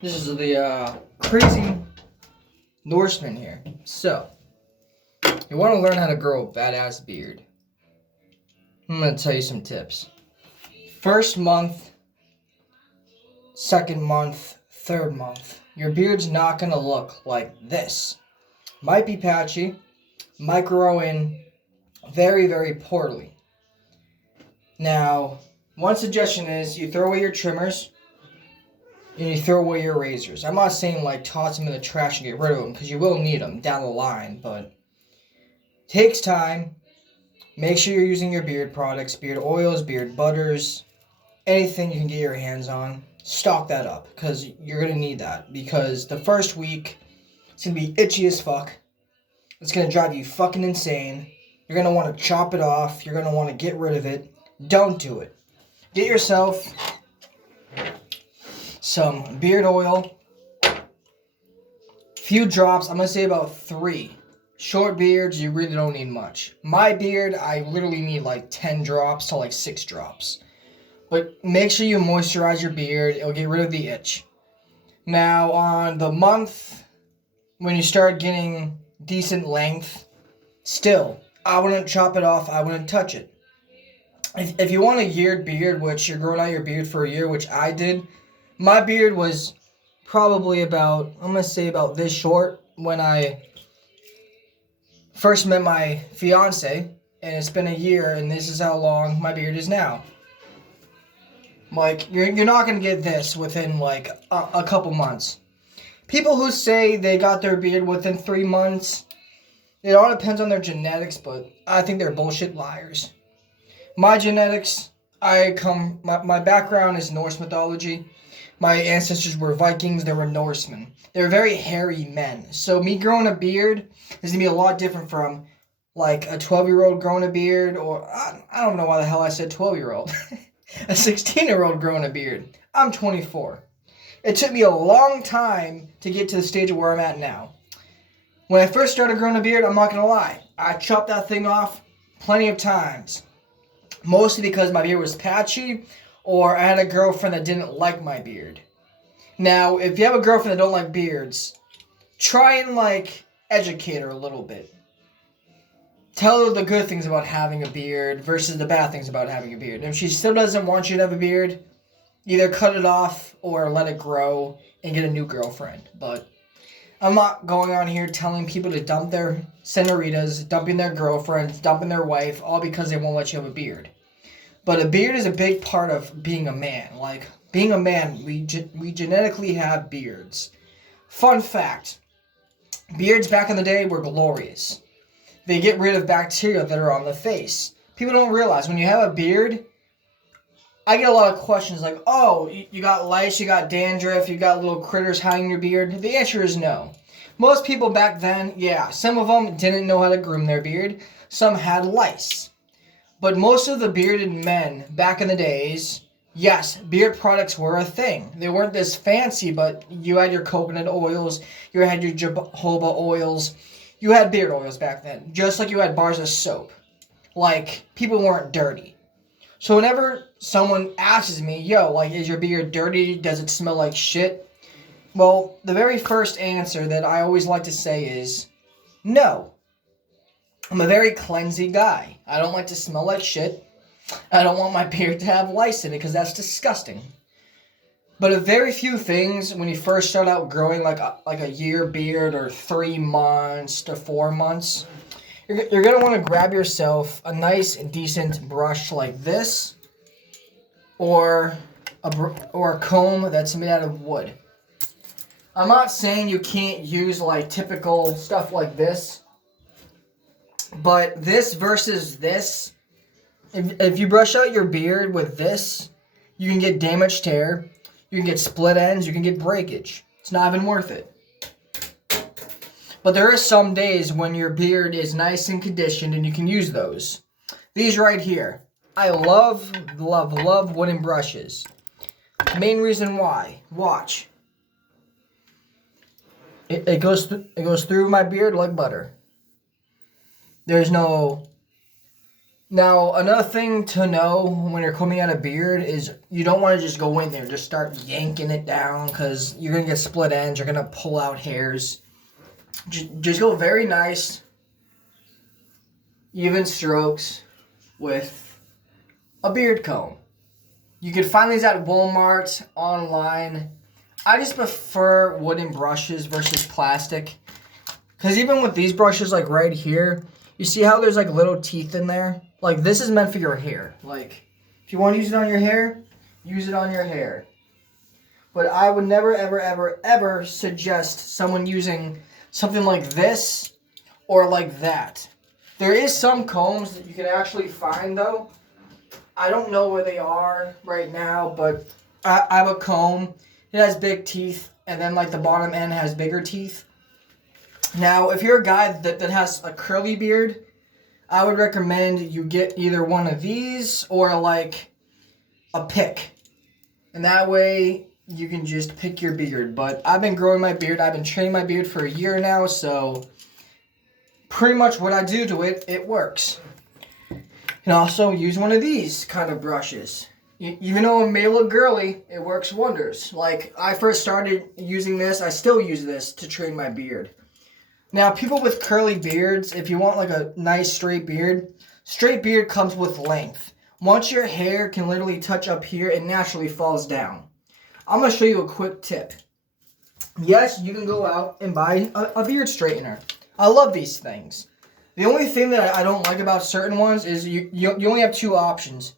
This is the crazy Norseman here. So, you want to learn how to grow a badass beard. I'm going to tell you some tips. First month, second month, third month, your beard's not going to look like this. Might be patchy, might grow in very, very poorly. Now, one suggestion is you throw away your trimmers and you throw away your razors. I'm not saying like toss them in the trash and get rid of them, because you will need them down the line, but takes time. Make sure you're using your beard products, beard oils, beard butters, anything you can get your hands on. Stock that up, because you're going to need that, because the first week it's going to be itchy as fuck. It's going to drive you fucking insane. You're going to want to chop it off. You're going to want to get rid of it. Don't do it. Get yourself some beard oil, few drops. I'm going to say about 3. Short beards, you really don't need much. My beard, I literally need like 10 drops to like 6 drops. But make sure you moisturize your beard. It'll get rid of the itch. Now, on the month when you start getting decent length, still, I wouldn't chop it off. I wouldn't touch it. If you want a yeared beard, which you're growing out your beard for a year, which I did, my beard was probably about, I'm going to say about this short when I first met my fiance, and it's been a year, and this is how long my beard is now. Like, you're not going to get this within, like, a couple months. People who say they got their beard within 3 months, it all depends on their genetics, but I think they're bullshit liars. My genetics, my background is Norse mythology. My ancestors were Vikings, they were Norsemen. They were very hairy men. So me growing a beard is going to be a lot different from, like, a 12-year-old growing a beard, or, I don't know why the hell I said 12-year-old. A 16-year-old growing a beard. I'm 24. It took me a long time to get to the stage of where I'm at now. When I first started growing a beard, I'm not going to lie, I chopped that thing off plenty of times. Mostly because my beard was patchy, or I had a girlfriend that didn't like my beard. Now, if you have a girlfriend that don't like beards, try and, like, educate her a little bit. Tell her the good things about having a beard versus the bad things about having a beard. And if she still doesn't want you to have a beard, either cut it off or let it grow and get a new girlfriend. But I'm not going on here telling people to dump their senoritas, dumping their girlfriends, dumping their wife, all because they won't let you have a beard. But a beard is a big part of being a man. Like, being a man, we genetically have beards. Fun fact, beards back in the day were glorious. They get rid of bacteria that are on the face. People don't realize when you have a beard, I get a lot of questions like, oh, you got lice, you got dandruff, you got little critters hiding in your beard. The answer is no. Most people back then, yeah, some of them didn't know how to groom their beard. Some had lice. But most of the bearded men back in the days, yes, beard products were a thing. They weren't this fancy, but you had your coconut oils, you had your jojoba oils. You had beard oils back then, just like you had bars of soap. Like, people weren't dirty. So whenever someone asks me, yo, like, is your beard dirty? Does it smell like shit? Well, the very first answer that I always like to say is, no. I'm a very cleansy guy. I don't like to smell like shit. I don't want my beard to have lice in it, because that's disgusting. But a very few things, when you first start out growing like a year beard or 3 months to 4 months, you're going to want to grab yourself a nice, decent brush like this, or a comb that's made out of wood. I'm not saying you can't use like typical stuff like this, but this versus this, if you brush out your beard with this, you can get damaged hair. You can get split ends, you can get breakage. It's not even worth it. But there are some days when your beard is nice and conditioned and you can use those. These right here. I love, love, love wooden brushes. Main reason why. Watch. It goes through my beard like butter. There's no Now, another thing to know when you're combing out a beard is you don't want to just go in there, just start yanking it down because you're going to get split ends, you're going to pull out hairs. Just go very nice, even strokes with a beard comb. You can find these at Walmart, online. I just prefer wooden brushes versus plastic. Because even with these brushes, like right here, you see how there's like little teeth in there? Like this is meant for your hair. Like if you want to use it on your hair, use it on your hair. But I would never, ever, ever, ever suggest someone using something like this or like that. There is some combs that you can actually find though. I don't know where they are right now, but I have a comb. It has big teeth, and then like the bottom end has bigger teeth. Now, if you're a guy that has a curly beard, I would recommend you get either one of these or like a pick. And that way you can just pick your beard. But I've been growing my beard. I've been training my beard for a year now, so pretty much what I do to it, it works. You can also use one of these kind of brushes. Even though it may look girly, it works wonders. Like, I first started using this, I still use this to train my beard. Now, people with curly beards, if you want like a nice straight beard comes with length. Once your hair can literally touch up here, it naturally falls down. I'm going to show you a quick tip. Yes, you can go out and buy a beard straightener. I love these things. The only thing that I don't like about certain ones is you only have two options.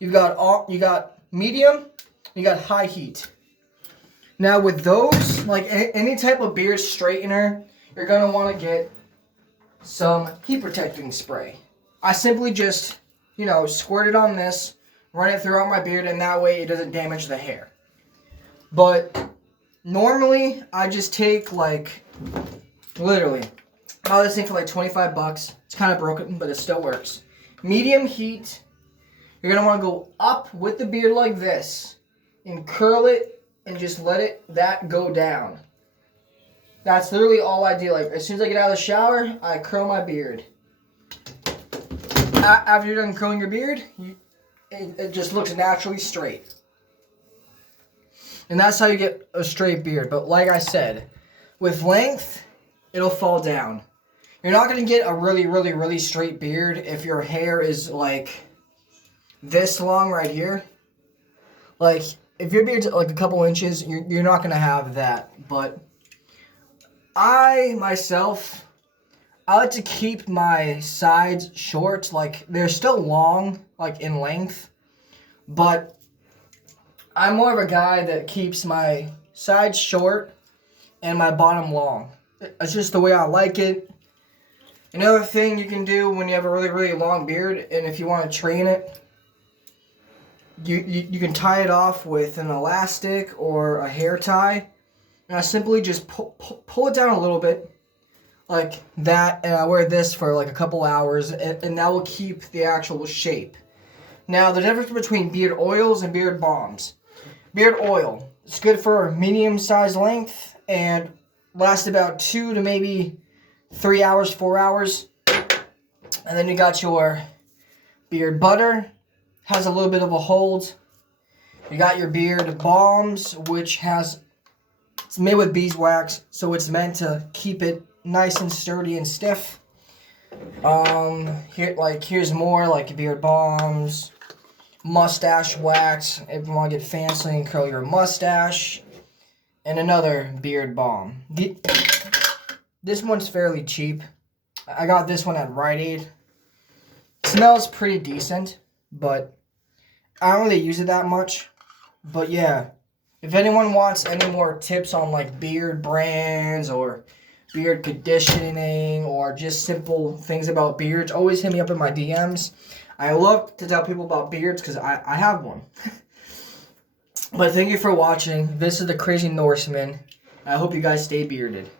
You got medium, you got high heat. Now with those, like any type of beard straightener, you're going to want to get some heat protecting spray. I simply just, squirt it on this, run it throughout my beard, and that way it doesn't damage the hair. But normally, I just take literally, I bought this thing for like $25. It's kind of broken, but it still works. Medium heat. You're going to want to go up with the beard like this and curl it and just let that go down. That's literally all I do. Like, as soon as I get out of the shower, I curl my beard. After you're done curling your beard, it just looks naturally straight. And that's how you get a straight beard. But like I said, with length, it'll fall down. You're not going to get a really, really, really straight beard if your hair is like this long right here. Like, if your beard's like a couple inches, you're not going to have that. But I like to keep my sides short. Like, they're still long, like in length, but I'm more of a guy that keeps my sides short and my bottom long. It's just the way I like it. Another thing you can do when you have a really, really long beard, and if you want to train it, you can tie it off with an elastic or a hair tie. And I simply just pull it down a little bit, like that, and I wear this for like a couple hours, and that will keep the actual shape. Now, the difference between beard oils and beard balms. Beard oil, it's good for medium size length and lasts about 2 to maybe 3 hours, 4 hours. And then you got your beard butter, has a little bit of a hold. You got your beard balms, which it's made with beeswax, so it's meant to keep it nice and sturdy and stiff. Here's more like beard balms, mustache wax if you want to get fancy and curl your mustache, and another beard balm. This one's fairly cheap. I got this one at Rite Aid. It smells pretty decent, but I don't really use it that much. But yeah, if anyone wants any more tips on like beard brands or beard conditioning or just simple things about beards, always hit me up in my DMs. I love to tell people about beards because I have one. But thank you for watching. This is the Crazy Norseman. I hope you guys stay bearded.